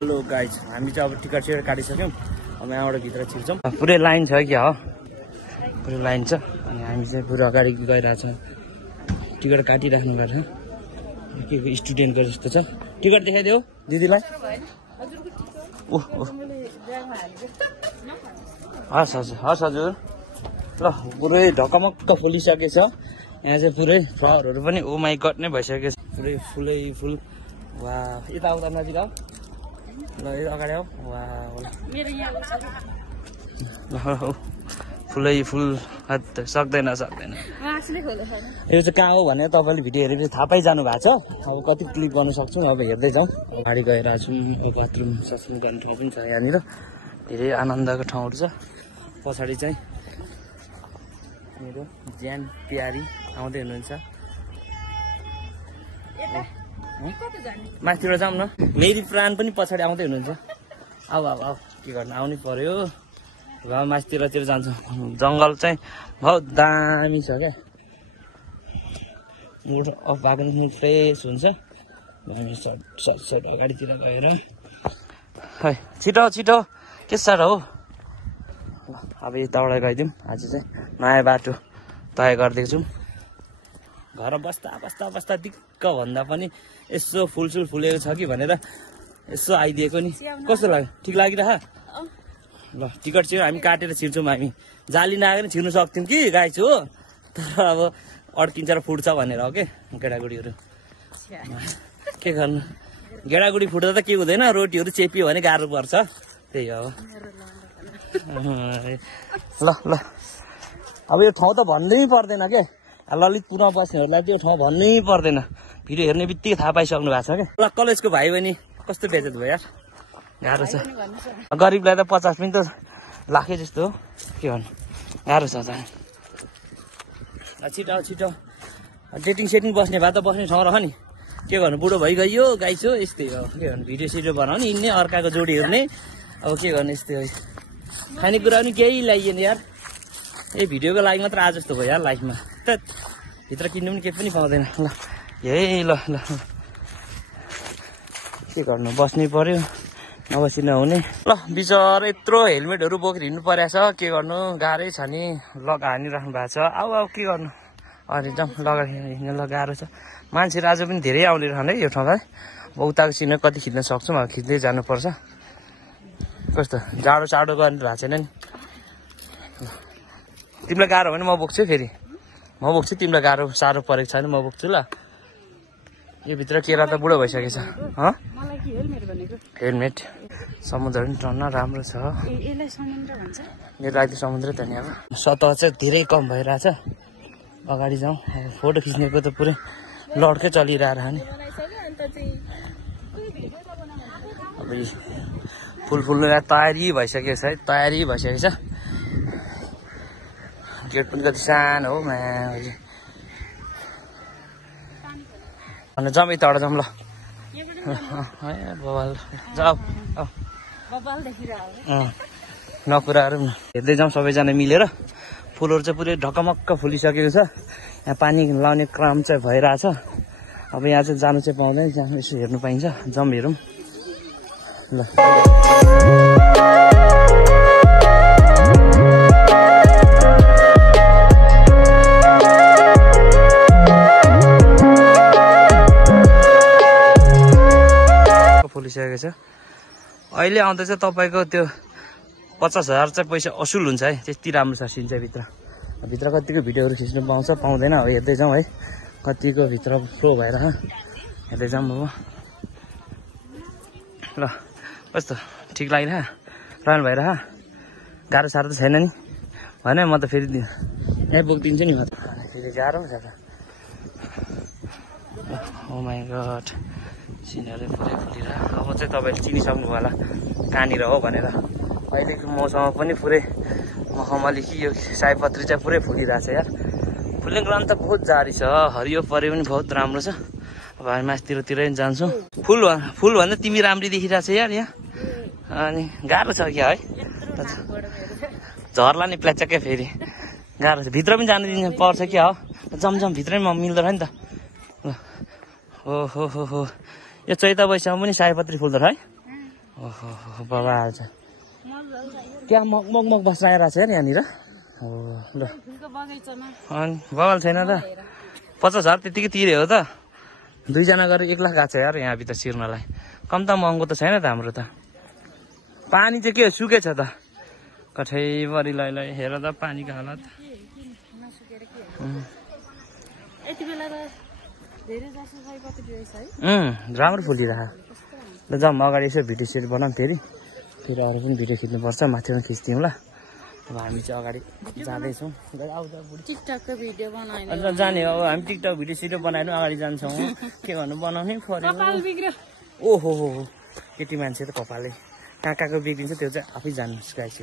Hello guys, हामी चाहिँ अब टिकट सिकट काटिसक्यौँ। अब यहाँबाट भित्र छिर्छौँ। पुरै लाइन छ क्या हो, पुरै लाइन छ। अनि हामी चाहिँ पुरा अगाडि गइरहेछौँ। टिकट काटिराख्नु भएको छ। के स्टुडेन्टको जस्तो छ। टिकट देखाइदेऊ दिदीलाई। ओह हस् हजुर, हस् हजुर। ल पुरै ढकमक्क फुलिसकेछ। यहाँ चाहिँ पुरै फ्लावरहरू पनि ओ माई गड नै भइसकेको छ। पुरै फुलै फुल। वा यताउता नजिक आऊ। ल यो अगाडि आऊ। वा फुलै फुल सक्दैन सक्दैन। यो चाहिँ कहाँ हो भने तपाईँले भिडियो हेरेपछि थाहा पाइजानु भएको छ। अब कति क्लिक गर्नु सक्छौँ, अब हेर्दै जाउँ। अगाडि गइरहेको छौँ। बाथरुम ससरुम गर्ने ठाउँ पनि छ यहाँनिर। धेरै आनन्दको ठाउँहरू छ। पछाडि चाहिँ मेरो ज्यान प्यारी आउँदै हुनुहुन्छ। माथिबाट जाउँ न। मेरी प्राण पनि पछाडि आउँदै हुनुहुन्छ। आऊ आऊ आऊ, के गर्नु आउनै पर्यो। र माथितिर जान्छौँ। जङ्गल चाहिँ बहुत दामी छ क्या। मुड अफ भएको मुड फ्रेस हुन्छ। हामी सट अगाडितिर गएर खै छिटो छिटो के साह्रो हो। अब यताबाट गइदिउँ। आज चाहिँ नयाँ बाटो तय गरिदिएको छौँ। घर बस्दा बस्दा बस्दा दिक्क भन्दा पनि यसो फुलसुल फुलेको छ कि भनेर यसो आइदिएको नि। कस्तो लाग्यो? ठिक लागिरह। ल टिकट चाहिँ हामी काटेर छिर्छौँ। हामी जाली नआएर छिर्नु सक्थ्यौँ कि गाई छु हो, तर अब अड्किन्छ र फुट्छ भनेर हो कि गेडागुडीहरू। के गर्नु, गेडागुडी फुट्दा त के हुँदैन, रोटीहरू चेपियो भने गाह्रो पर्छ। त्यही हो। ल ल अब यो ठाउँ त भन्नै पर्दैन के। ललितपुरमा बस्नेहरूलाई त्यो ठाउँ भन्नै पर्दैन। भिडियो हेर्ने बित्तिकै थाहा पाइसक्नु भएको छ क्या। ल कलेजको भाइ बहिनी कस्तो बेजत भयो यार, गाह्रो छ। गरिबलाई त 50 पनि त लाखे जस्तो हो। के भन्नु, गाह्रो छ त। छिटो छिटो डेटिङ सेटिङ बस्ने भए त बस्ने ठाउँ रह नि। के गर्नु, बुढो भइगयो गाई छु, यस्तै हो। के गर्नु, भिडियो सिडियो बनाउने हिँड्ने, अर्काको जोडी हेर्ने। अब के गर्नु, यस्तै हो। खानेकुरा पनि केही ल्याइएन यार। ए भिडियोको लागि मात्र आज जस्तो भयो यार लाइफमा। त भित्र किन्नु पनि केही पनि पाउँदैन। ल यही ल ल के गर्नु, बस्नै पर्यो, नबसी नहुने। ल बिचरा यत्रो हेलमेटहरू बोकेर हिँड्नु परेको छ। के गर्नु, गाह्रै छ नि। लगा हानिराख्नु भएको छ। आऊ आऊ, के गर्नु। अरे जाउँ लगा हिँड्नु। ल गाह्रो छ। मान्छेहरू आज पनि धेरै आउने रहन् है यो ठाउँलाई। अब उताको सिन कति खिच्न सक्छौँ, अब खिच्दै जानुपर्छ। कस्तो जाडो चाडो गर्ने भएको छैन नि। तिमीलाई गाह्रो भने म बोक्छु फेरि। म बोक्छु, तिमीलाई गाह्रो साह्रो परेको छ भने म बोक्छु। ल यो भित्र केरा त बुढो भइसकेको छ। हेलमेट। समुद्र पनि टन्न राम्रो छ। मेरो लागि समुद्र त नि। अब सतह चाहिँ धेरै कम भइरहेछ। अगाडि जाउँ। फोटो खिच्नेको त पुरै लड्कै चलिरहेर नि। अब फुल फुल्नुलाई तयारी भइसकेको छ है, तयारी भइसकेको छ। गेट पनि कति सानो हो मा। अन्त जाउँ यताबाट जाउँ। ल बबाल जाऊ नकुराहरू हेर्दै जाउँ सबैजना मिलेर। फुलहरू चाहिँ पुरै ढकमक्क फुलिसकेको छ। यहाँ पानी लाउने काम चाहिँ भइरहेछ। अब यहाँ चाहिँ जानु चाहिँ पाउँदैन, त्यहाँ यसो हेर्नु पाइन्छ। जाउँ हेरौँ। ल फुलिसकेको छ। अहिले आउँदा चाहिँ तपाईँको त्यो 50,000 चाहिँ पैसा असुल हुन्छ है। त्यति राम्रो छ सिन चाहिँ भित्र। भित्र कतिको भिडियोहरू खिच्नु पाउँछ पाउँदैन, अब हेर्दै जाउँ है। कतिको भित्र फ्लो भएर हेर्दै जाउँ। अब ल कस्तो ठिक लागिरह, रमाइलो भइरह। गाह्रो साह्रो त छैन नि भने म त फेरि यहीँ बोकिदिन्छु नि। म त फेरि गाह्रो छ त। ओ माई गड, सिनहरू पुरै फुलिरह। अब चाहिँ तपाईँले चिनिसक्नु होला कहाँनिर हो भनेर। अहिलेको मौसममा पनि पुरै मखमली कि यो सयपत्री चाहिँ पुरै फुलिरहेछ यार। फुल्ने क्रम त बहुत जारी छ। हरियो पऱ्यो पनि बहुत राम्रो छ। अब हामी माथितिरै जान्छौँ। फुल भन्दा तिमी राम्री देखिरहेछ यार यहाँ। अनि गाह्रो छ क्या है, झर्ला नि प्ल्याचक्कै फेरि गाह्रो छ। भित्र पनि जानु दिनु पर्छ क्या हो। जमजम भित्रै मिल्दैन नि त। हो हो हो हो, यो चैत वैशाखमा पनि सयपत्री फुल्दो है। ओहो बाबा आज क्या मग बस्न आइरहेको छ यार यहाँनिर हो ल अनि बगाल छैन त 50,000 त्यतिकै तिरे हो त 2 जना गरेर 1 लाख गएको छ यार यहाँभित्र छिर्नलाई कम त महँगो त छैन त हाम्रो त पानी चाहिँ के सुकेछ त कठैभरि लै हेर त पानीको हालत राम्रो फुलिरह ल जाउँ अगाडि यसो भिडियो सेट बनाऊँ फेरि अरू पनि भिडियो खिच्नुपर्छ माथिमा खिच्दिउँ ल अब हामी चाहिँ अगाडि जाँदैछौँ टिकटकको भिडियो बनाएन अन्त जाने अब हामी टिकटक भिडियो सिडियो बनाएर अगाडि जान्छौँ के भन्नु बनाउनै पर्यो ओहो केटी मान्छे त कपालै कहाँ कहाँको बिग्रिन्छ त्यो चाहिँ आफै जान्नुहोस् गाइस